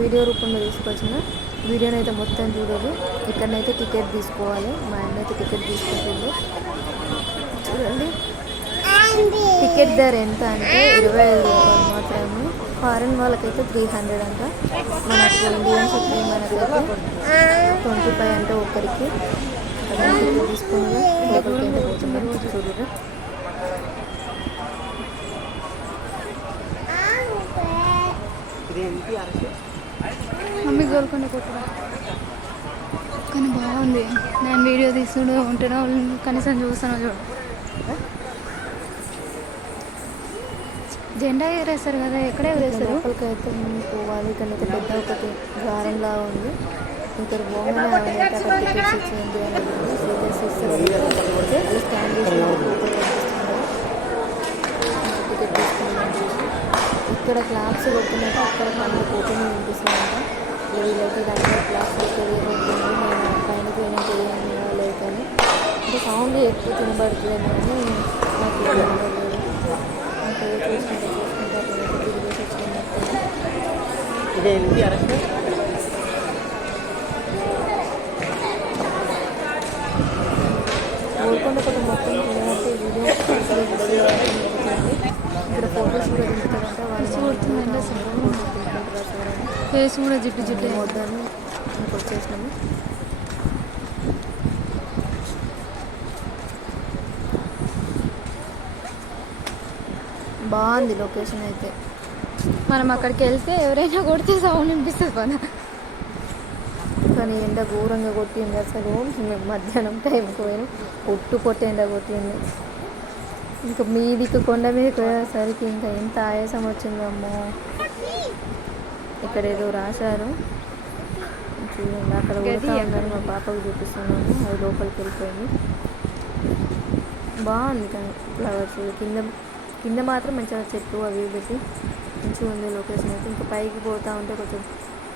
Video రూపంలో తీసుకొచ్చిన. వీడియోని అయితే మొత్తం చూడదు. ఇక్కడనైతే టికెట్ తీసుకోవాలి. మా ఆయన అయితే టికెట్ తీసుకుంటుంది. చూడండి టికెట్ ధర ఎంత అంటే 25 రూపాయలు మాత్రమే. ఫారెన్ వాళ్ళకైతే 300 అంట. మనకు ఇండియన్స్ మనకైతే 25 అంటే ఒకరికి. టికెట్ తీసుకుని లోపలికి అయితే పోతున్నాం. చూడరు మమ్మీ గోల్కొండ కొట్టురా. కానీ బాగుంది. నేను వీడియో తీసుకుంటూ ఉంటేనే కనీసం చూస్తాను చూడు. జెండా ఎగరేస్తారు కదా, ఎక్కడ ఎగరేస్తారు? లోపలికి అయితే పోవాలి. ఇక్కడైతే పెద్ద ఒకటి ద్వారంలా ఉంది. ఇక్కడ పోగానే అక్కడ టికెట్స్ ఇచ్చేయండి అని సీరియస్ ఇస్తారు. స్కాన్ చేసి టికెట్ తీసుకున్నాను. ఇక్కడ క్లాప్స్ కొడుతున్నట్టు అక్కడ పనులు పోతూనే వినిపిస్తుందంట. వీళ్ళైతే దాంట్లో క్లాప్స్ కొట్టేది నేను పైన పోయినా చేయండి లేదు కానీ అంటే సౌండ్ ఎక్కువ తినబడుతుందేమో అని నాకు వినబడలేదు. ఇంకా చూసుకుంటా అట్లయితే తిరిగేసి వచ్చినట్టు. గోల్కొండ కూడా మొత్తం చూడాలంటే వీడియో ఇక్కడ ఫోటోస్ కూడా దిగుతారంట. వాళ్ళు ఫేస్ కూడా జిడ్డు జిడ్డు వద్దని వచ్చేసినాము. బాగుంది లొకేషన్ అయితే. మనం అక్కడికి వెళ్తే ఎవరైనా కొడితే సౌండ్ వినిపిస్తుంది పని. కానీ ఎండ ఘోరంగా కొట్టింది అసలు. మేము మధ్యాహ్నం టైంకి పోయినాం. పొట్టు ఎండ కొట్టింది. ఇంకా మీదికి కొండ మీదకి పోయేసరికి ఇంకా ఎంత ఆయాసం వచ్చిందమ్మో. ఇక్కడ ఏదో రాశారు చూడండి. అక్కడ కొడుతూ ఉన్నారు. మా పాపకు చూపిస్తున్నాము. అది లోపలికి వెళ్ళిపోయింది. బాగుంది కానీ ఫ్లవర్స్ కింద మాత్రం మంచిగా చెట్టు అవి పెట్టి మంచిగా ఉంది లొకేషన్ అయితే. ఇంకా పైకి పోతూ ఉంటే కొంచెం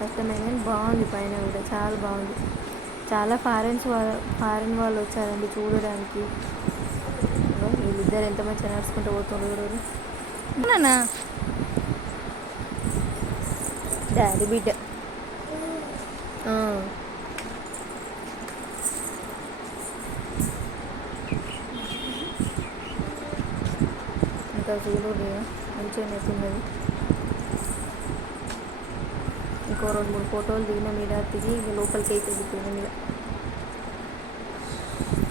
కష్టమైన కానీ బాగుంది. పైన కూడా చాలా బాగుంది. చాలా ఫారెన్ వాళ్ళు వచ్చారండి చూడడానికి. వీళ్ళిద్దరు ఎంత మంచిగా నడుచుకుంటూ పోతున్నారు. డాడీ బిడ్డ ఇంకా చూడు మంచిగా నెత్తున్నది. ఇంకో 2-3 ఫోటోలు దిగిన మీద దిగి లోపలికి అయితే దిగిపోయిన మీద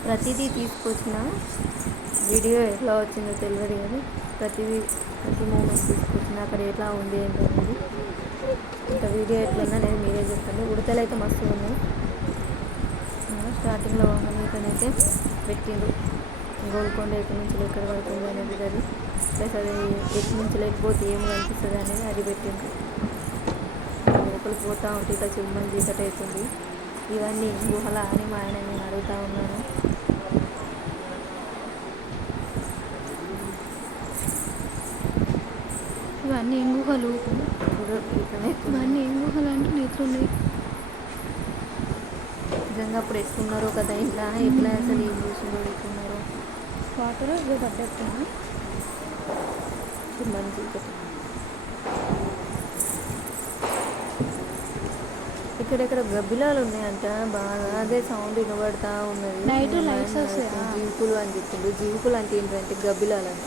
ప్రతిదీ తీసుకొచ్చిన వీడియో ఎట్లా వచ్చిందో తెలియదు కానీ ప్రతి మూమెంట్ తీసుకొచ్చిన అక్కడ ఎట్లా ఉంది ఏంటనేది. ఇంకా వీడియో ఎట్లున్నా నేను మీరే చెప్పండి. ఉడతలు అయితే మస్తు ఉన్నాయి. స్టార్టింగ్లో ఇతనైతే పెట్టిండు గోల్కొండ ఎక్కడి నుంచి ఎక్కడ పడుతుంది అనేది. అది ప్లస్ అది ఎక్కడి నుంచి లేకపోతే ఏం కనిపిస్తుంది అనేది అది పెట్టిండు. లోపలికి పోతూ ఉంటే ఇట్లా చిమ్మని చీకటి అవుతుంది. ఇవన్నీ గుహల అని మా ఆయన నేను అడుగుతూ ఉన్నాను. ఇవన్నీ ఏం గుహలు? ఇవన్నీ ఏం గుహలు అంటే నేర్చున్నాయి. నిజంగా అప్పుడు ఎట్టున్నారో కదా ఇలా ఎట్లా అసలు ఏం చూసిందో ఎట్టున్నారో. వాటర్ ఇదో పడ్డట్టున్నా మంచి ఇక్కడెక్కడ గబ్బిలాలు ఉన్నాయంట బాగా. అదే సౌండ్ వినబడతా ఉన్నది. నైట్ లైట్స్ వస్తాయి. జీవుకులు అని చెప్పిండు. జీవుకులు అంటే ఏంటంటే గబ్బిలాలు అంట.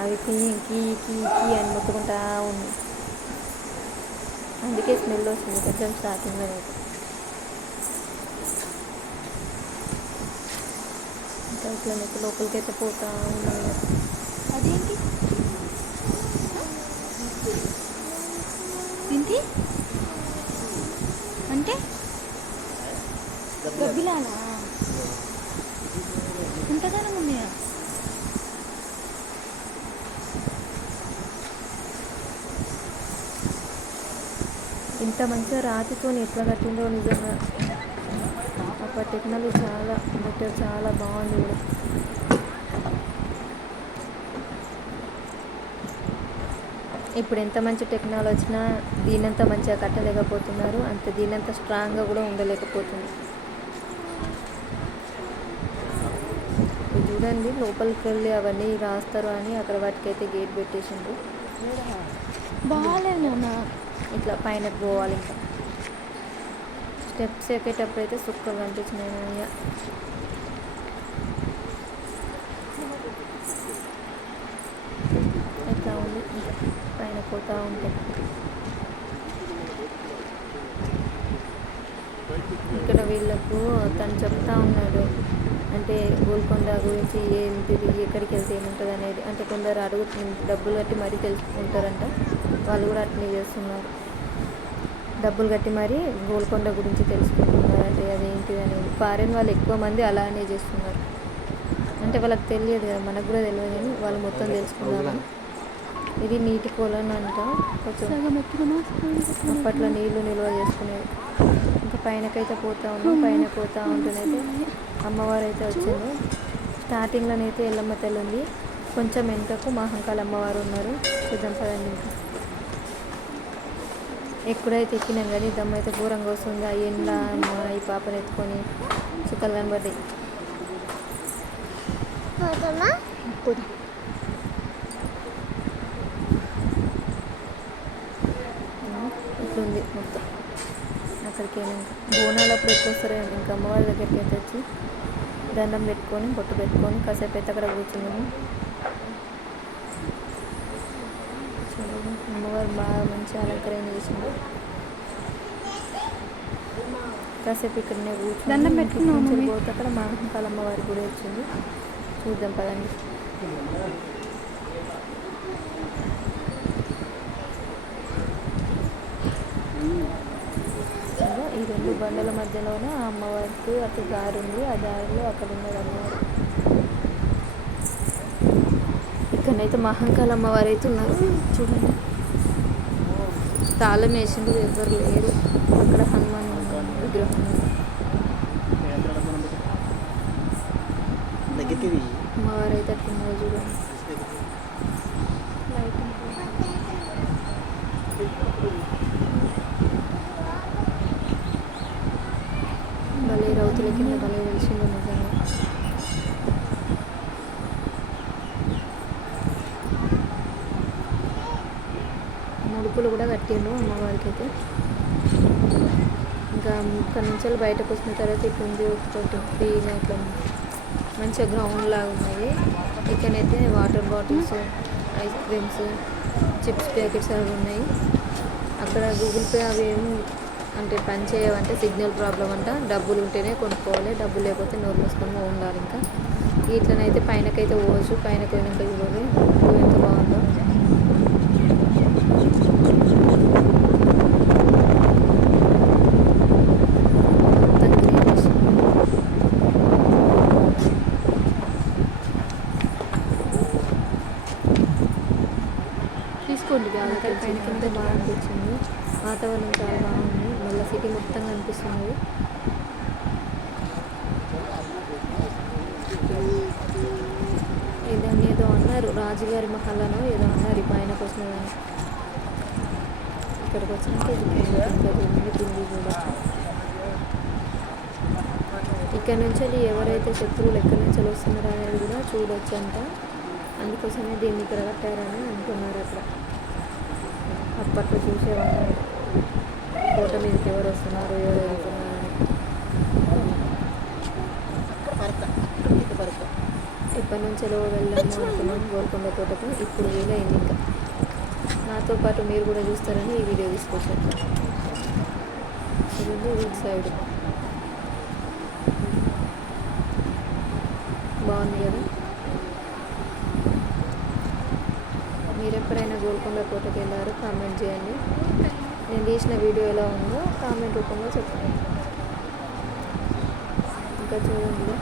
అవి కీ కీ కీ కీ అని మొత్తుకుంటా ఉంది. అందుకే స్మెల్ వస్తుంది కొంచెం స్టార్టింగ్లో అయితే. ఇంకా ఇట్లా లోపలికి అయితే పోతా ఉన్నాయి. అదేంటి ఏంటి అంటే గబ్బిలానా? ఇంతగానం ఉన్నాయా? ఇంత మంచిగా రాతితో ఎట్లా కట్టిందో నిజంగా. అప్పటి టెక్నాలజీ చాలా బెటర్, చాలా బాగుంది కూడా. ఇప్పుడు ఎంత మంచి టెక్నాలజీ వచ్చినా దీనంతా మంచిగా కట్టలేకపోతున్నారు. అంత దీనంత స్ట్రాంగ్గా కూడా ఉండలేకపోతుంది. చూడండి లోపలికి వెళ్ళి అవన్నీ రాస్తారు అని అక్కడ వాటికైతే గేట్ పెట్టేసిండ్రు. బాగాలేదు నాన్న. ఇట్లా పైనకు పోవాలి. ఇంకా స్టెప్స్ ఎక్కేటప్పుడు అయితే సుక్కగా కనిపించినాయి. ఎట్లా ఉంది ఇంకా పైన పోతూ ఉంటే. ఇక్కడ వీళ్ళకు తను చెప్తా ఉన్నాడు, అంటే గోల్కొండ గురించి ఏంటిది, ఎక్కడికి వెళ్తే ఏముంటుంది అనేది. అంటే కొందరు డబ్బులు కట్టి మరీ తెలుసుకుంటారంట, వాళ్ళు కూడా అట్నే చేస్తున్నారు. డబ్బులు కట్టి మరీ గోల్కొండ గురించి తెలుసుకుంటున్నారు. అంటే అదేంటిది అనేది ఫారెన్ వాళ్ళు ఎక్కువ మంది అలానే చేస్తున్నారు. అంటే వాళ్ళకి తెలియదు కదా, మనకు కూడా తెలియదు కానీ వాళ్ళు మొత్తం తెలుసుకున్నారని. ఇది నీటి కొలను అంట, కొంచెం అప్పట్లో నీళ్లు నిల్వ చేసుకునేది. ఇంకా పైనకైతే పోతూ ఉన్నాం. పైన పోతూ ఉంటేనైతే అమ్మవారు అయితే వచ్చింది. స్టార్టింగ్లోనైతే ఎల్లమ్మ తల్లి ఉంది, కొంచెం వెనుకకు మహంకాళ అమ్మవారు ఉన్నారు. చూద్దాం పదండి. ఇంకా ఎక్కడైతే ఎక్కినాం కానీ దమ్మ అయితే ఘోరంగా వస్తుంది. ఆ ఎండ అమ్మ ఈ పాపను ఎత్తుకొని చుక్కలు కనబడ్డాయి. ఇట్లుంది మొత్తం. అక్కడికి వెళ్ళాక బోనాలు అప్పుడు ఎట్లా వస్తారో ఇంకా అమ్మవారి దగ్గరికి అయితే వచ్చి దండం పెట్టుకొని బొట్టు పెట్టుకొని కాసేపు అయితే అక్కడ కూర్చున్నాము. అమ్మవారు బాగా మంచి అలంకరణ చేసింది. కాసేపు ఇక్కడనే కూర్చొని పోతే అక్కడ మహంకాళ అమ్మవారి గుడి వచ్చింది. చూద్దాం పదండి. ఈ రెండు బండల మధ్యలోనే ఆ అమ్మవారికి అటు దారి ఉంది. ఆ దారిలో అక్కడ ఉన్నది అమ్మవారు. ఇక్కడనైతే మహంకాళ అమ్మవారు అయితే ఉన్నారు. చూడండి, తాళం వేసిండు, ఎవరు లేరు. అక్కడ హనుమాన్ విగ్రహం ఉంది. అమ్మవారు అయితే అక్కడ ఉన్నారు చూడండి. భలే రౌతుల కింద భలే వెలిసిందో నిజంగా. ముడుపులు కూడా కట్టిండు అమ్మవారికి అయితే. ఇంకా ఇక్కడ నుంచి బయటకు వచ్చిన తర్వాత ఇటు ఉంది ఒకటి ఫ్రీగా ఇట్లా మంచిగా గ్రౌండ్ లాగా ఉన్నాయి. ఇక్కడైతే water bottles, ice creams, chips packets అవి ఉన్నాయి. అక్కడ గూగుల్ పే అవి ఏమి అంటే పని చేయవంటే సిగ్నల్ ప్రాబ్లం అంట. డబ్బులు ఉంటేనే కొనుక్కోవాలి, డబ్బులు లేకపోతే నోరు మూసుకొని ఉండాలి. ఇంకా ఇట్లనైతే పైనకైతే పోవచ్చు. పైన పోయినాక చూడండి ఎంత బాగుందో. తీసుకోండి అక్కడ పైన బాగా అనిపించింది. వాతావరణం చాలా బాగుంది. మళ్ళీ సిటీ మొత్తం కనిపిస్తుంది. ఇదాన్ని ఏదో అన్నారు, రాజుగారి మహల్లోనో ఏదో అన్నారు ఈ పైనకు వచ్చినదని. ఇక్కడికి వచ్చినాక తిండి చూడొచ్చు. ఇక్కడ నుంచి ఎవరైతే శత్రువులు ఎక్కడి నుంచి వస్తున్నారో అనేది కూడా చూడొచ్చు అంట. అందుకోసమే దీన్ని ఇక్కడ కట్టారని అంటున్నారు. అక్కడ అప్పట్లో చూసేవాళ్ళు కోట మీదకి ఎవరు వస్తున్నారు, ఎవరు వెళ్తున్నారు అని. ఎప్పటి నుంచో వెళ్దాము అనుకున్నాను గోల్కొండ కోటకు. ఇప్పుడు వీలైంది. ఇంకా నాతో పాటు మీరు కూడా చూస్తారని ఈ వీడియో తీసుకొచ్చాను. ఇది ఇటు సైడ్ బాగుంది కదా. మీరు ఎప్పుడైనా గోల్కొండ కోటకు వెళ్ళారో కామెంట్ చేయండి. నేను తీసిన వీడియో ఎలా ఉందో కామెంట్ రూపంలో చెప్పండి. ఇంకా చూడండి,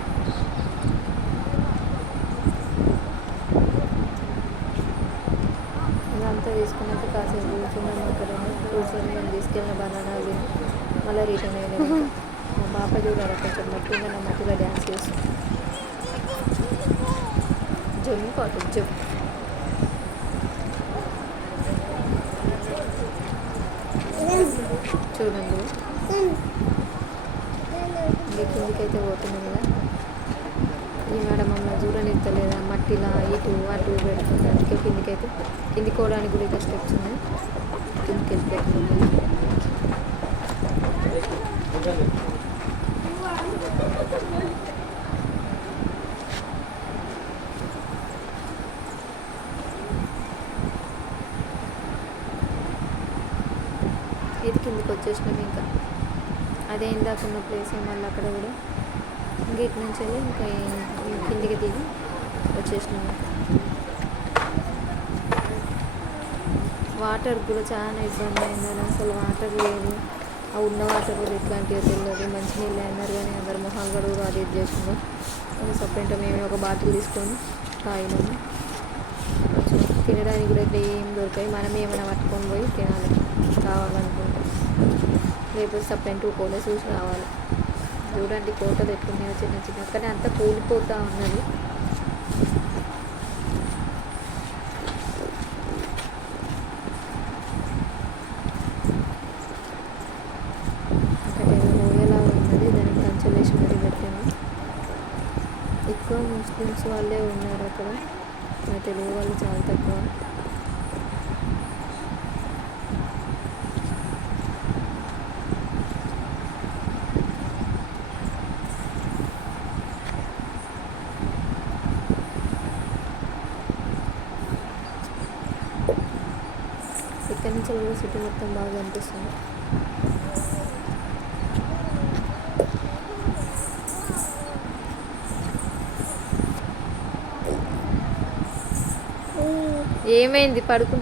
ఇదంతా తీసుకున్నాక కాసేపు కూర్చున్నాము. అక్కడ కూర్చొని మేము తీసుకెళ్ళిన బనానా అవి మళ్ళీ రిటర్న్ అయ్యాను. మా పాప చూడాలి కొంచెం మట్టిగా నా మట్టిగా డ్యాన్స్ చేస్తుంది. జమ్ము కాటన్ జమ్ము చూడండి. కిందికైతే పోతున్నాం కదా. ఈ మేడం మమ్మల్ని చూడనిస్తలేదా, మట్టిలా ఇటు అటు పెడుతుంది. అందుకే కిందికైతే కిందికి పోవడానికి కూడా ఇక స్టెప్స్ ఉన్నాయి. కిందకి వెళ్ళిపోతుంది. ఇది కిందకి వచ్చేసినాం. ఇంకా అదే ఇందాక ఉన్న ప్లేస్ మళ్ళీ అక్కడ కూడా ఇంకా ఇటు నుంచి వెళ్ళి ఇంకా కిందికి దిగి వచ్చేసినాం. వాటర్ కూడా చాలా ఇబ్బంది అయిందని, అసలు వాటర్ లేదు. ఆ ఉన్న వాటర్ కూడా ఎట్లాంటివో తెలియదు. మంచినీళ్ళు అయినారు కానీ అందరు మొహాలు గడువు అది ఇది చేసిండు. సపరేట్గా మేమే ఒక బాటిల్ తీసుకొని తాగినాము. తినడానికి కూడా ఇక్కడ ఏం దొరికాయి. మనమే ఏమైనా పట్టుకొని పోయి తినాలి కావాలనుకుంటే, లేకపోతే సపరేట్ 2 కోటలు చూసి రావాలి. చూడండి కోటలు ఎట్లున్నాయో చిన్న చిన్న, కానీ అంతా కూలిపోతూ ఉన్నది. ఎక్కువ ముస్లిమ్స్ వాళ్ళే ఉన్నారు అక్కడ, మన తెలుగు వాళ్ళు చాలా తక్కువ. ఇక్కడి నుంచి కూడా సిటీ మొత్తం బాగా అనిపిస్తుంది. ఏమైంది పడుకు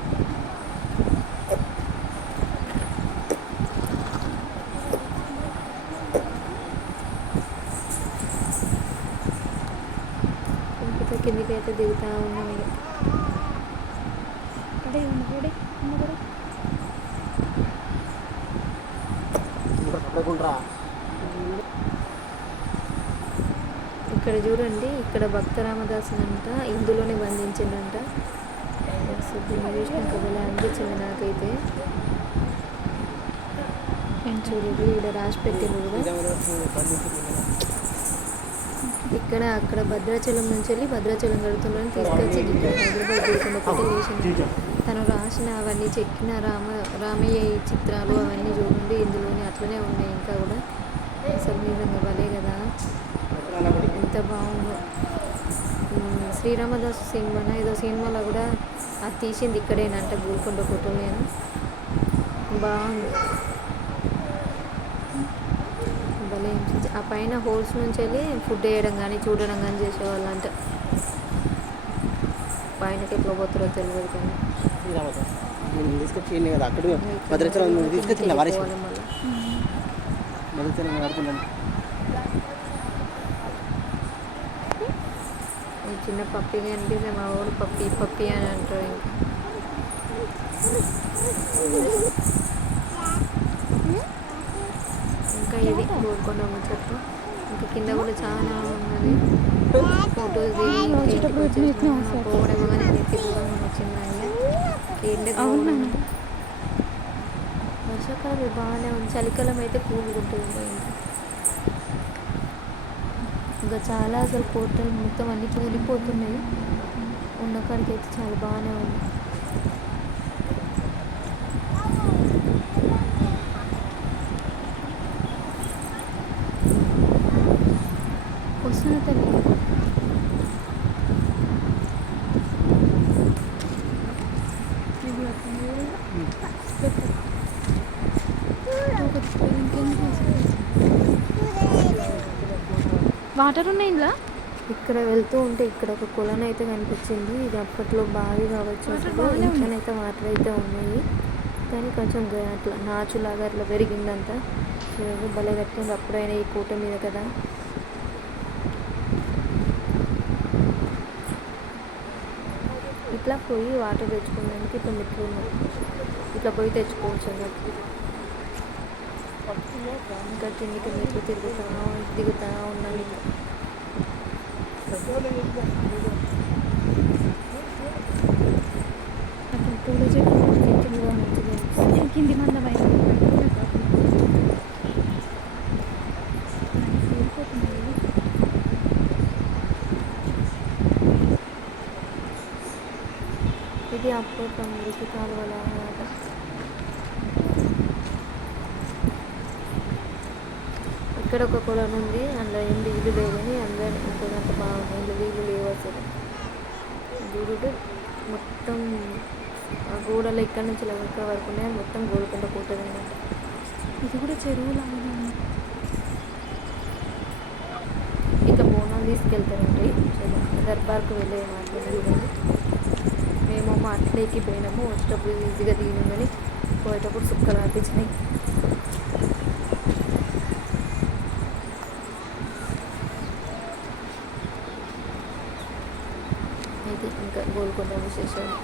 కిందికి అయితే దిగుతా ఉన్నాం. ఇక్కడ చూడండి, ఇక్కడ భక్త రామదాసుని అంట ఇందులోనే బంధించిందంట. అసలు దీన్ని చూసినాక భలే అనిపించింది నాకైతే. చూడండి ఇక్కడ రాసి పెట్టింది కూడా. ఇక్కడ అక్కడ భద్రాచలం నుంచి వెళ్ళి భద్రాచలం గడుతుందని తీసుకొచ్చి ఇక్కడ హైదరాబాద్ గుడికొండ ఒకటి వేసింది. తను రాసిన అవన్నీ చెక్కిన రామయ్య చిత్రాలు అవన్నీ చూడండి ఇందులోనే అట్లనే ఉన్నాయి ఇంకా కూడా. అసలు నిజంగా భలే కదా, ఎంత బాగుందో. శ్రీరామదాసు సినిమా ఏదో సినిమాలో కూడా అది తీసింది ఇక్కడేనంట, గోల్కొండ కోటలోనే. బాగుంది భలే. ఆ పైన హోల్స్ నుంచి వెళ్ళి ఫుడ్ వేయడం కానీ చూడడం కానీ చేసేవాళ్ళు అంట. పైనకి ఎట్లా పోతారో తెలియదు కానీ చిన్న పప్పి కనిపిస్తే మా వాడు పప్పి పప్పి అని అంటారు. ఇంకా ఇది గోల్కొండ ముచ్చట్లు. ఇంకా కింద కూడా చాలా ఉన్నది. ఫొటోస్ పోవడమో కానీ నెత్తి కూడా వచ్చిందండి. వర్షాకాలం బాగానే ఉంది, చలికాలం అయితే కూలుకుంటుంది. ఇంకా చాలా అసలు కోటలు మొత్తం అన్నీ కూలిపోతున్నాయి. ఉన్న కాడికి అయితే చాలా బాగానే ఉంది. వస్తున్న తల్లి వాటర్ ఉన్నాయి ఇందులో. ఇక్కడ వెళ్తూ ఉంటే ఇక్కడ ఒక కొలను అయితే కనిపించింది. ఇది అప్పట్లో బావి కావచ్చు. అసలు ఇంట్లోనైతే వాటర్ అయితే ఉన్నాయి కానీ కొంచెం అట్లా నాచులాగా అట్లా పెరిగిందంతా. చూడండి భలే కట్టింది. అప్పుడైనా ఈ కోట మీద కదా. ఇట్లా పోయి వాటర్ తెచ్చుకోవడానికి ఇట్లా మెట్లు ఉన్నాయి. ఇట్లా పోయి తెచ్చుకోవచ్చు అన్నట్టు. ఇంకా కిందికి మెట్లు దిగుతా ఉన్నాను. అక్కడ పూల చెట్లు కూడా మంచిగా కింది మంద బయట ఇది అప్పట్లో మురికి కాలువలా అన్నమాట. ఇక్కడ ఒక కొలను ఉంది, అందులో ఏం నీళ్ళు లేవు కానీ అందరూ ఇంకొంత బాగుంది, అందులో నీళ్ళు లేవు అసలు. చూడు మొత్తం ఆ గోడలు ఇక్కడ నుంచి ఇక్కడ వరకు ఉన్నాయి, మొత్తం గోల్కొండ పోతుంది అన్నమాట. ఇది కూడా చెరువు లాగానే ఉంది. ఇక బోనాలు తీసుకెళ్తారండి దర్బార్కు వెళ్ళే మాత్రం చూడండి. మేము మా అట్లేకి పోయినాము, వచ్చేటప్పుడు ఈజీగా దిగినాం కానీ పోయేటప్పుడు సుక్కలు అనిపించినాయి. ఇది ఇంకా గోల్కొండ విశేషాలు.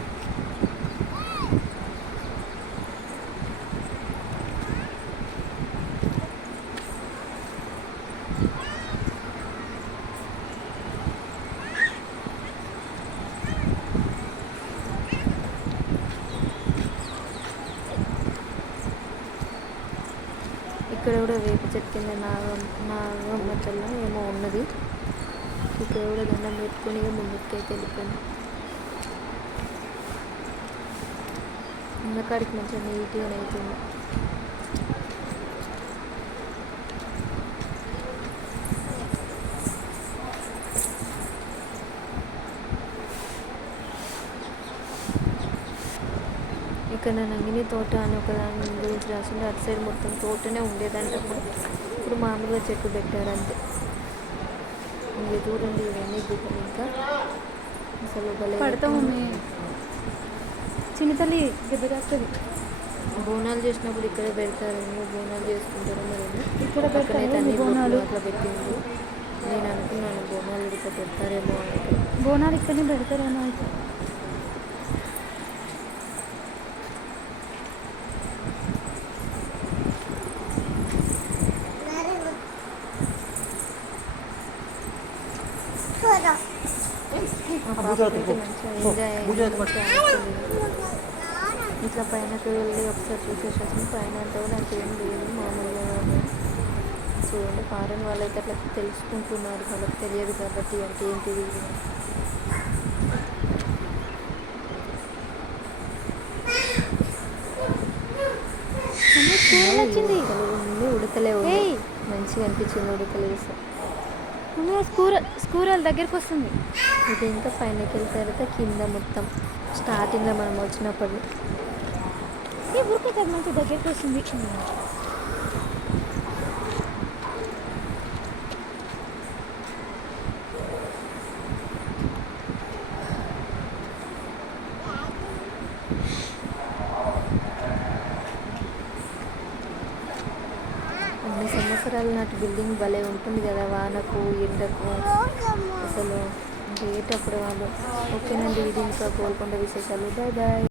ఇక్కడ కూడా వేప చెట్టు కింద నాగమ్మ తల్ల ఏమో ఉన్నది. ఇక్కడ కూడా దండం పెట్టుకొని ముందుకైతే వెళ్ళిపోయింది. ఉన్నకాడికి మంచిగా నీట్గా అవుతుంది. ఇక్కడ నంగిని తోట అని ఒక దాని గురించి రాసింది. అటు సైడ్ మొత్తం తోటనే ఉండేదంటే ఇప్పుడు మామూలుగా చెట్టు పెట్టారు అంతే. ఇంకా చూడండి ఇవన్నీ గుహలు ఇంకా అసలు పడతాము చిన్న తల్లి దెబ్బ తాకుతుంది. బోనాలు చేసినప్పుడు ఇక్కడే పెడతారు, బోనాలు చేసుకుంటారు. మరి ఇక్కడ అక్కడైతే అన్ని బోనాలు అట్లా పెట్టింది. నేను అనుకున్నాను బోనాలు ఇట్లా పెడతారేమో అని. బోనాలు ఇక్కడనే పెడతారేమో అయితే. ఇట్లా పైనకి వెళ్ళి ఒకసారి చూసేసి పైన అంతా కూడా అంతేం లేదు, మామూలుగా చూడండి. ఫారెన్ వాళ్ళైతే అట్లా తెలుసుకుంటున్నారు, వాళ్ళకి తెలియదు కాబట్టి అంటే ఏంటిది వచ్చింది. ఉడకలేవు, మంచిగా అనిపించింది ఉడకలేదు. స్కూరల్ దగ్గరికి వస్తుంది. ఇది ఇంకా పైనకి వెళ్ళిన తర్వాత కింద మొత్తం స్టార్టింగ్లో మనం వచ్చినప్పుడు ఈ ఊరికి మంచి దగ్గరికి వస్తుంది. అన్ని సంవత్సరాల నాటి బిల్డింగ్ భలే ఉంటుంది కదా, వానకు ఎండకు అసలు డేట్ అప్పుడు వాళ్ళు. ఓకేనండి, ఇది ఇంకా గోల్కొండ విశేషాలు. Bye bye.